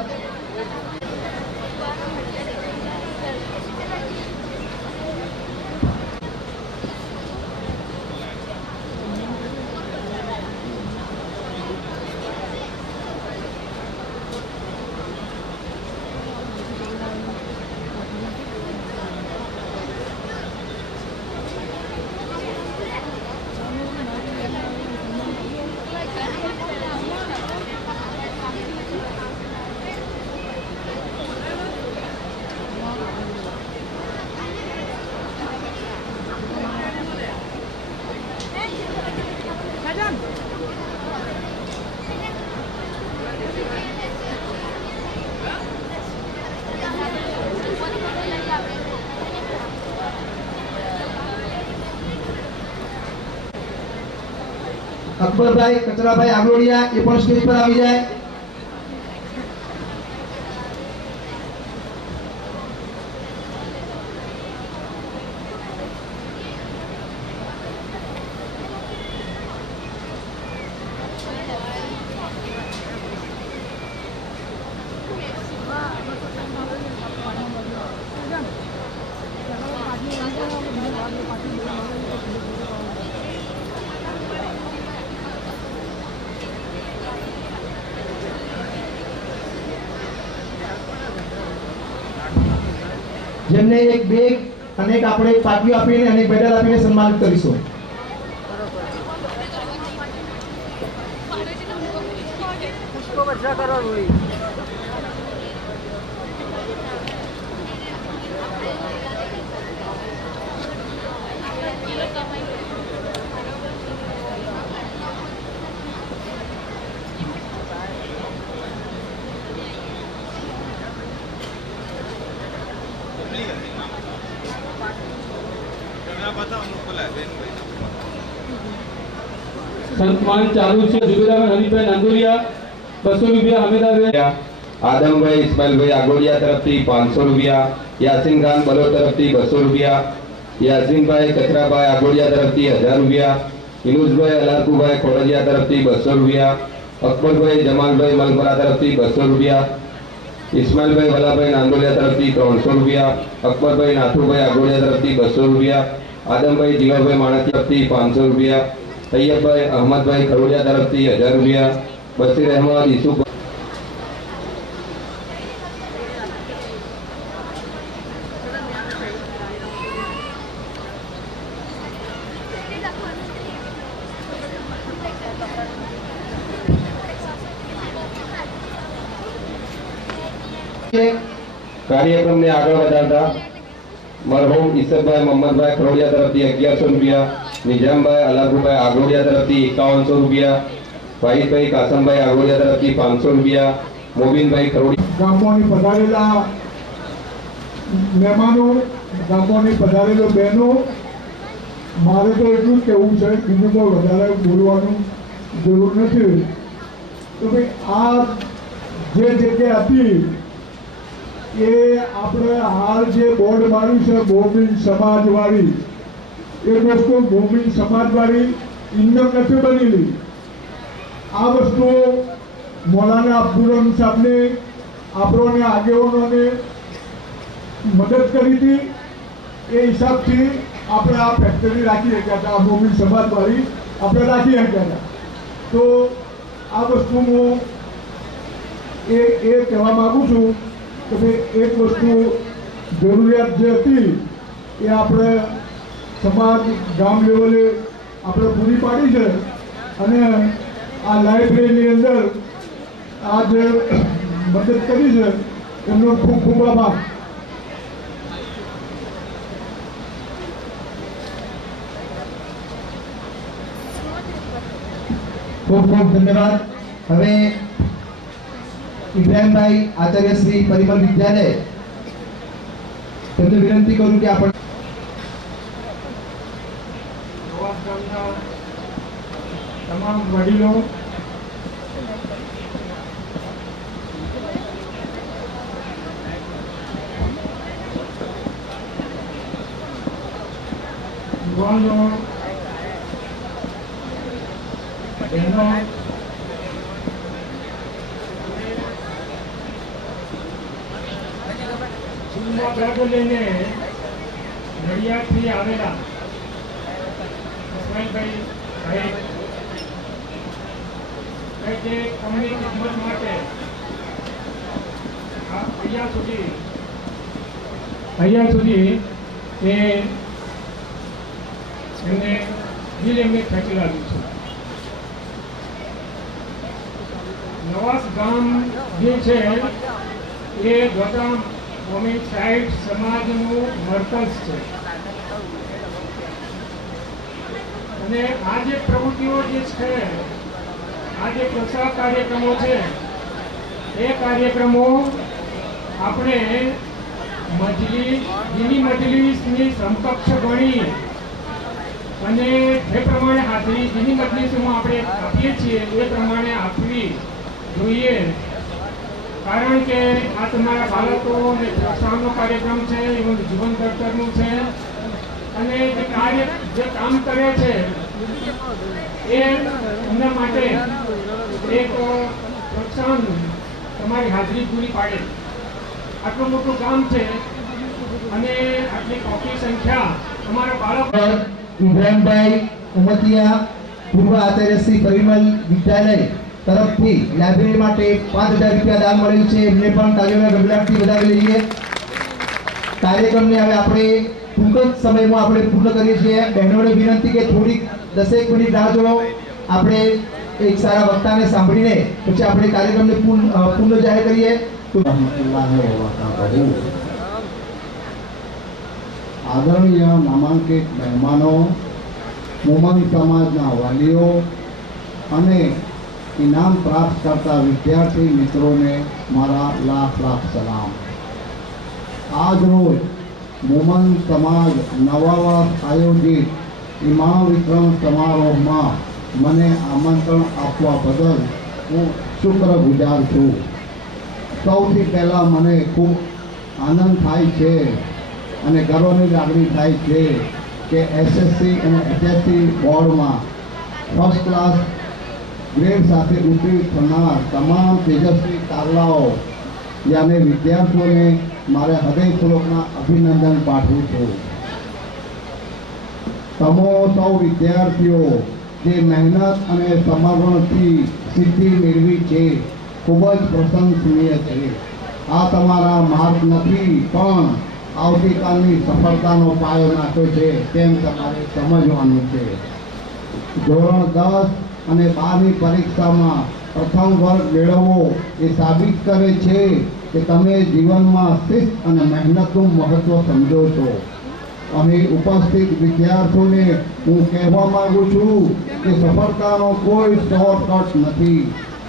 અકબરભાઈ કચરાભાઈ આગોડિયા એ પણ સ્ટેજ પર આવી જાય. જેમને એક બેગ અને એક આપણે પાટીઓ આપીને અને એક મેડલ આપીને સન્માનિત કરીશું. સન્માન ચાલુ છે. જુબેરાબેન હરીફભાઈ નાંદોલિયા 200 રૂપિયા, હમીદાબેન આદમભાઈ ઇસ્માઇલભાઈ આગોડિયા તરફથી 500 રૂપિયા, યાસીન ખાન બલો તરફથી 200 રૂપિયા, યાસીનભાઈ કચરાભાઈ આગોડિયા તરફથી 1000 રૂપિયા, ઇનુસભાઈ અલારકુભાઈ ખોડજિયા તરફથી 200 રૂપિયા, અકબરભાઈ જમાલભાઈ મલપરા તરફથી 200 રૂપિયા, ઇસ્માઇલભાઈ વલાભાઈ નાંદોલિયા તરફથી 300 રૂપિયા, અકબરભાઈ નાથુભાઈ આગોડિયા તરફથી 200 રૂપિયા, આદમભાઈ જીવાભાઈ માણસ તરફથી 500 રૂપિયા, તૈયબભાઈ અહમદભાઈ ખરોડિયા તરફથી 1000 રૂપિયા, બશીર અહેમદ ઈસુ કાર્યક્રમને આગળ વધારતા મરહુમ ઈસકભાઈ મોહમ્મદભાઈ ખરોડિયા તરફથી 1100 રૂપિયા, નિજામભાઈ અલારકુભાઈ આગોડિયા તરફથી 5100 રૂપિયા, વાહિદભાઈ કાસમભાઈ આગોડિયા તરફથી 500 રૂપિયા, મોબીનભાઈ ખરોડિયા. ગામોની પધારેલા મહેમાનો, ગામોની પધારેલો બહેનો, મારે તો એટલું જ કહેવું છે, બીજું કોઈ વધારે બોલવાનું જરૂર નથી. તો ભાઈ આ જે જગ્યા હતી એ આપણે હાલ જે બોર્ડ માર્યું છે ભૂમિ સમાજવાળી, એ વસ્તુ ભૂમિ સમાજવાળી ઇન્દમ નથી બનેલી. આ વસ્તુ મૌલાના અબ્દુલ રહીમ સાહેબને આપણોને આગેવાનોને મદદ કરી હતી એ હિસાબથી આપણે આ ફેક્ટરી રાખી શક્યા હતા, આ મોમીન સમાજવાળી આપણે રાખી શક્યા હતા. તો આ વસ્તુ હું એ કહેવા માગું છું કે ભાઈ એક વસ્તુ જરૂરિયાત જે હતી એ આપણે સમાજ ગામ લેવલે આપણે પૂરી પાડી છે. અને આ લાઇબ્રેરીની અંદર આ જે મદદ કરી છે એમનો ખૂબ ખૂબ આભાર. ખૂબ ખૂબ ધન્યવાદ. હવે ઇબ્રાહીમભાઈ આચાર્ય શ્રી પરિમલ વિદ્યાલય તેમને વિનંતી કરું કે આપણે નવાસ ગામના તમામ વડીલો, યુવાનો, બહેનો, સ્કૂલમાં બેગ લઈને નડિયાદથી આવેલા ઇસ્માઇલભાઈ સાહેબ કે જે કોમની ખિદમત માટે અહીંયા સુધી એ એમને દિલ એમને ખેંચી લાગ્યું છે. નવાસ ગામ જે છે એ ગોદામ મોમીન સાઈડ સમાજનું મરકઝ છે. અને આ જે પ્રવૃત્તિઓ જે છે, આ જે પ્રચાર કાર્યક્રમો છે, એ કાર્યક્રમો આપણે દીની મજલિસની સમકક્ષ ગણી અને જે પ્રમાણે હાજરી દીની મજલિસોમાં આપણે આપીએ છીએ એ પ્રમાણે આપવી જોઈએ. કારણ કે આ તમારા બાળકોને પ્રોત્સાહનનો કાર્યક્રમ છે, એવું જીવન ઘડતરનું છે. અને જે કામ કરે છે એ એમના માટે એક પ્રોત્સાહન તમારી હાજરી પૂરી પાડે. આટલું મોટું કામ છે અને આટલી મોટી સંખ્યા તમારા બાળકો. ઇબ્રાહીમભાઈ ઉમતિયા પૂર્વ આચાર્ય શ્રી પરિમલ વિદ્યાલય તરફથી લાઇબ્રેરી માટે 5000 રૂપિયા દાન મળેલ છે. એમને પણ તાલીઓના ગગડાટથી વધાવી લઈએ. કાર્યક્રમને હવે આપણે ટૂંક જ સમયમાં આપણે પૂર્ણ કરીએ છીએ. બહેનોને વિનંતી કે થોડીક 10 મિનિટ રાહ જુઓ. આપણે એક સારા વક્તાને સાંભળીને પછી આપણે કાર્યક્રમને પૂર્ણ જાહેર કરીએ. આદરણીય નામાંકિત મહેમાનો, મોમન સમાજના વાલીઓ અને ઇનામ પ્રાપ્ત કરતા વિદ્યાર્થી મિત્રોને મારા લાખ લાખ સલામ. આજ રોજ મોમન સમાજ નવા વર્ષ આયોજિત ઇમામ વિતરણ સમારોહમાં મને આમંત્રણ આપવા બદલ હું શુક્રગુજાર છું. સૌથી પહેલાં મને ખૂબ આનંદ થાય છે અને ગર્વની લાગણી થાય છે કે એસએસસી અને એચએસસી બોર્ડમાં ફર્સ્ટ ક્લાસ ગ્રેડ સાથે ઉત્તીર્ણ થનાર તમામ તેજસ્વી તારલાઓ યાને વિદ્યાર્થીઓને મારે હૃદયપૂર્વકના અભિનંદન પાઠવું છું. તમો સૌ વિદ્યાર્થીઓ જે મહેનત અને સમર્પણથી સિદ્ધિ મેળવી છે ખૂબ જ પ્રશંસનીય છે. આ તમારા માર્ગ નથી પણ આવતીકાલની સફળતાનો પાયો નાખ્યો છે તેમ તમારે સમજવાનું છે. ધોરણ 10 અને 12ની પરીક્ષામાં પ્રથમ વર્ગ મેળવવો એ સાબિત કરે છે કે તમે જીવનમાં શિસ્ત અને મહેનતનું મહત્વ સમજો છો. અહીં ઉપસ્થિત વિદ્યાર્થીઓને હું કહેવા માંગુ છું કે સફળતાનો કોઈ શોર્ટકટ નથી.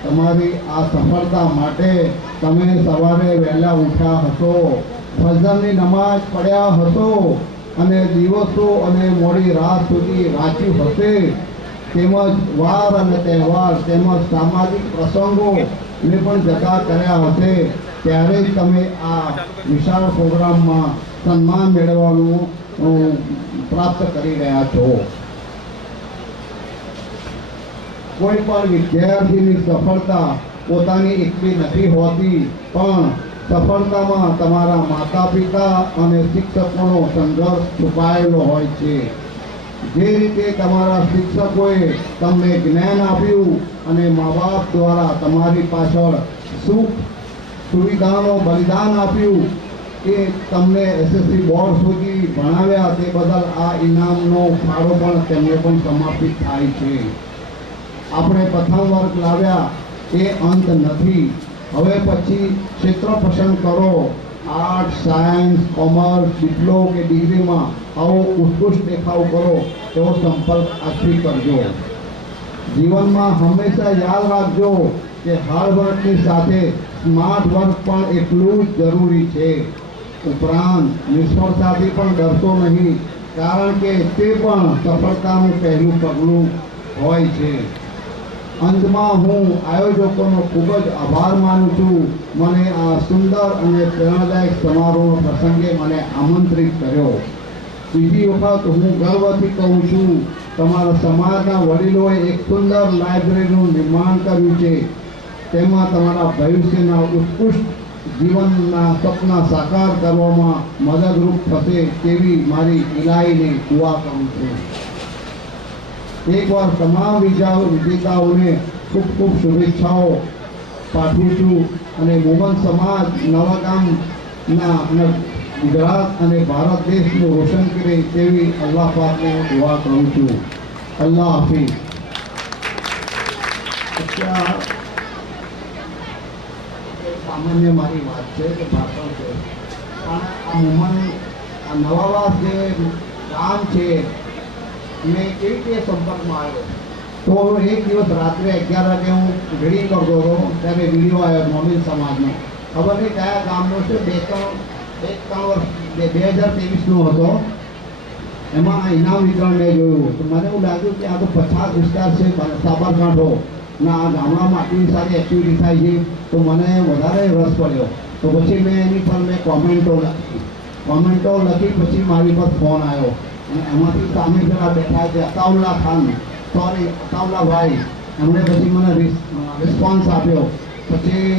તમારી આ સફળતા માટે તમે સવારે વહેલા ઉઠ્યા હશો, ફજરની નમાઝ પડ્યા હશો અને દિવસો અને મોડી રાત સુધી વાંચ્યું હશે, તેમજ વાર અને તહેવાર તેમજ સામાજિક પ્રસંગોને પણ જતા કર્યા હશે. ત્યારે જ તમે આ વિશાળ પ્રોગ્રામમાં સન્માન મેળવવાનું પ્રાપ્ત કરી રહ્યા છો. કોઈ પણ વિદ્યાર્થીની સફળતા પોતાની એકલી નથી હોતી, પણ સફળતામાં તમારા માતા પિતા અને શિક્ષકોનો સંઘર્ષ છુપાયેલો હોય છે. જે રીતે તમારા શિક્ષકોએ તમને જ્ઞાન આપ્યું અને મા બાપ દ્વારા તમારી પાછળ સુખ સુવિધાનો બલિદાન આપ્યું, એ તમને એસએસસી બોર્ડ સુધી ભણાવ્યા, તે બદલ આ ઇનામનો ફાળો પણ તેમને પણ સમાપિત થાય છે. આપણે પ્રથમ વર્ગ લાવ્યા એ અંત નથી. હવે પછી ક્ષેત્ર પસંદ કરો. આર્ટ, સાયન્સ, કોમર્સ, ડિપ્લો કે ડિગ્રીમાં આવો ઉત્કૃષ્ટ દેખાવ કરો એવો સંપર્ક આજથી કરજો. જીવનમાં હંમેશા યાદ રાખજો કે હાર્ડ વર્કની સાથે સ્માર્ટ વર્ક પણ એટલું જ જરૂરી છે. ઉપરાંત નિષ્ફળતાથી પણ ડરશો નહીં, કારણ કે તે પણ સફળતાનું પહેલું પગલું હોય છે. અંતમાં હું આયોજકોનો ખૂબ જ આભાર માનું છું, મને આ સુંદર અને પ્રેરણાદાયક સમારોહ પ્રસંગે મને આમંત્રિત કર્યો. બીજી વખત હું ગર્વથી કહું છું, તમારા સમાજના વડીલોએ એક સુંદર લાઇબ્રેરીનું નિર્માણ કર્યું છે. તેમાં તમારા ભવિષ્યના ઉત્કૃષ્ટ જીવનના સપના સાકાર કરવામાં મદદરૂપ થશે તેવી મારી ઇલાહીને દુઆ કરું છું. એકવાર તમામ વિજેતાઓને ખૂબ ખૂબ શુભેચ્છાઓ પાઠવું છું અને મોમન સમાજ નવાગામના અને ગુજરાત અને ભારત દેશનું રોશન કરે તેવી અલ્લાહ પાકને દુઆ કરું છું. અલ્લાહ હાફિઝ. સામાન્ય મારી વાત છે કે ભાષણ છે, પણ આ મોમન આ નવાવાસ જે ગામ છે મેં કેવી રીતે સંપર્કમાં આવ્યો. તો એક દિવસ રાત્રે 11 વાગે હું રીડિંગ કરતો હતો, ત્યારે વિડીયો આવ્યો મોમિન સમાજનો. ખબર નહીં કયા ગામનો છે, 2023નો હતો. એમાં ઇનામ વિતરણ મેં જોયું તો મને એવું લાગ્યું કે આ તો પછાત વિસ્તાર છે સાબરકાંઠો ના, આ ગામડામાં આટલી સારી એક્ટિવિટી થાય છે, તો મને વધારે રસ પડ્યો. તો પછી મેં એની પર મેં કોમેન્ટો લખી પછી મારી પર ફોન આવ્યો અને એમાંથી સામે જરા બેઠા છે અતાઉલ્લાભાઈ, એમણે પછી મને રિસ્પોન્સ આપ્યો. પછી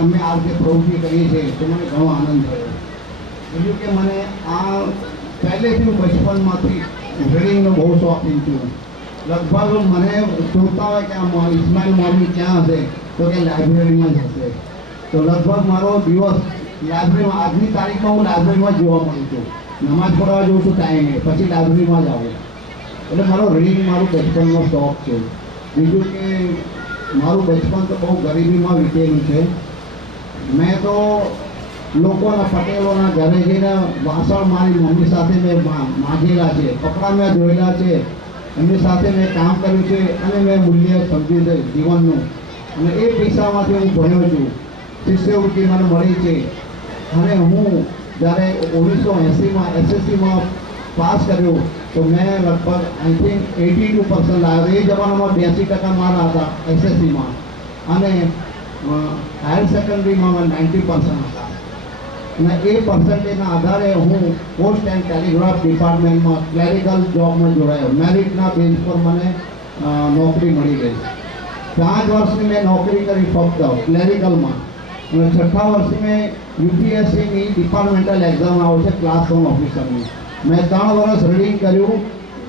અમે આ રીતે પ્રવૃત્તિ કરીએ છીએ તો મને ઘણો આનંદ થયો. બીજું કે મને આ પહેલેથી હું બચપનમાંથી રીડિંગનો બહુ શોખીન છું. લગભગ મને શોધતા હોય કે આ ઇસ્માઇલ મોમી ક્યાં હશે, તો કે લાઇબ્રેરીમાં જ હશે. તો લગભગ મારો દિવસ લાઇબ્રેરીમાં, આજની તારીખમાં હું લાઇબ્રેરીમાં જોવા મળું છું. નમાજ પઢવા જઉં છું ટાઈમે, પછી લાઇબ્રેરીમાં જ આવું. એટલે મારો રીડિંગ મારું બચપનનો શોખ છે. બીજું કે મારું બચપન તો બહુ ગરીબીમાં વીતેલું છે. મેં તો લોકોના પટેલોના ઘરે જઈને વાસણ મારી મમ્મી સાથે મેં માંગેલા છે, કપડાં મેં ધોયેલા છે, એમની સાથે મેં કામ કર્યું છે અને મેં મૂલ્ય સમજ્યું છે જીવનનું. અને એ પૈસામાંથી હું ભણ્યો છું. શિષ્યવૃત્તિ મને મળી છે. અને હું જ્યારે 1980માં એસએસસીમાં પાસ કર્યું તો મેં લગભગ આઈ થિંક 82% લાવ્યો. એ જમાનામાં 82% મારા હતા એસએસસીમાં, અને હાયર સેકન્ડરીમાં 90% હતા. અને એ પર્સન્ટેજના આધારે હું પોસ્ટ એન્ડ ટેલિગ્રાફ ડિપાર્ટમેન્ટમાં ક્લેરિકલ જોબમાં જોડાયો. મેરિટના બેઝ પર મને નોકરી મળી ગઈ. 5 વર્ષની મેં નોકરી કરી ફક્ત ક્લેરિકલમાં. અને 6થા વર્ષે મેં યુપીએસસીની ડિપાર્ટમેન્ટલ એક્ઝામ આવે છે ક્લાસ 1 ઓફિસરની. મેં 3 વર્ષ રીડિંગ કર્યું.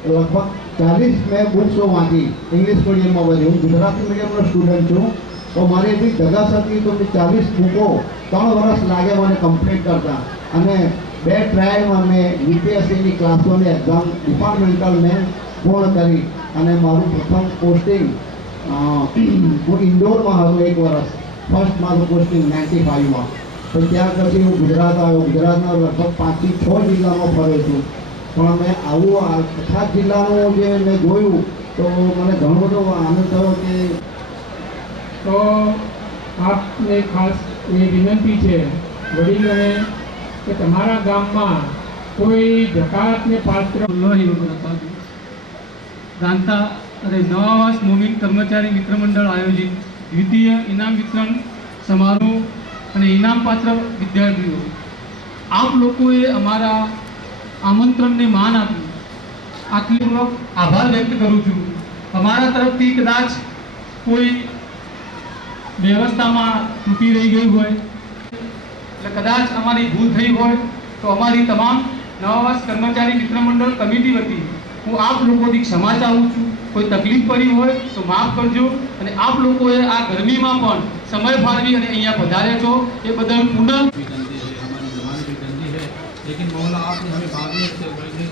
લગભગ 40 મેં બુક્સો વાંચી. ઇંગ્લિશ મીડિયમમાં ભરી. હું ગુજરાતી મીડિયમનો સ્ટુડન્ટ છું, તો મારી એટલી ધગસ હતી તો 40 બુકો 3 વર્ષ લાગે મને કમ્પ્લીટ કરતા. અને 2 ટ્રાયલમાં મેં યુપીએસસીની ક્લાસ 1ની એક્ઝામ ડિપાર્ટમેન્ટલ મેં પૂર્ણ કરી. અને મારું પ્રથમ પોસ્ટિંગ હું ઇન્દોરમાં હતો 1 વર્ષ. ફર્સ્ટ મારું પોસ્ટિંગ 95માં. તો ત્યાર પછી હું ગુજરાત આવ્યો. ગુજરાતના લગભગ 5 થી 6 જિલ્લામાં ફર્યો છું. પણ મેં આવું આખા જિલ્લાનું જે મેં જોયું તો મને ઘણો બધો આનંદ થયો. કે તો આપને ખાસ એ વિનંતી છે વડીલોને કે તમારા ગામમાં કોઈ જકાતને પાત્ર ગાંતા અને નવાવાસ મોમીન કર્મચારી મિત્ર મંડળ આયોજિત દ્વિતીય ઇનામ વિતરણ સમારોહ અને ઇનામપાત્ર વિદ્યાર્થીઓ, આપ લોકોએ અમારા આમંત્રણને માન આપ્યું. આટલું આભાર વ્યક્ત કરું છું. અમારા તરફથી કદાચ કોઈ વ્યવસ્થામાં તૂટી રહી ગઈ હોય, એટલે કદાચ અમારી ભૂલ થઈ હોય તો અમારી તમામ નવાવાસ કર્મચારી મિત્ર મંડળ કમિટી વતી હું આપ લોકોથી ક્ષમા ચાહું છું. કોઈ તકલીફ પડી હોય તો માફ કરજો, અને આપ લોકોએ આ ગરમીમાં પણ સમય ફાળવી અને અહીંયા પધાર્યા છો એ બદલ પુનઃ लेकिन मौला आपने हमें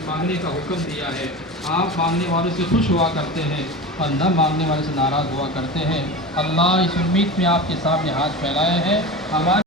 मांगने का हुक्म दिया है. आप मांगने वालों से खुश हुआ करते हैं और न मांगने वाले से नाराज़ हुआ करते हैं. अल्लाह इस उम्मीद में आपके सामने हाथ फैलाए हैं. हमारे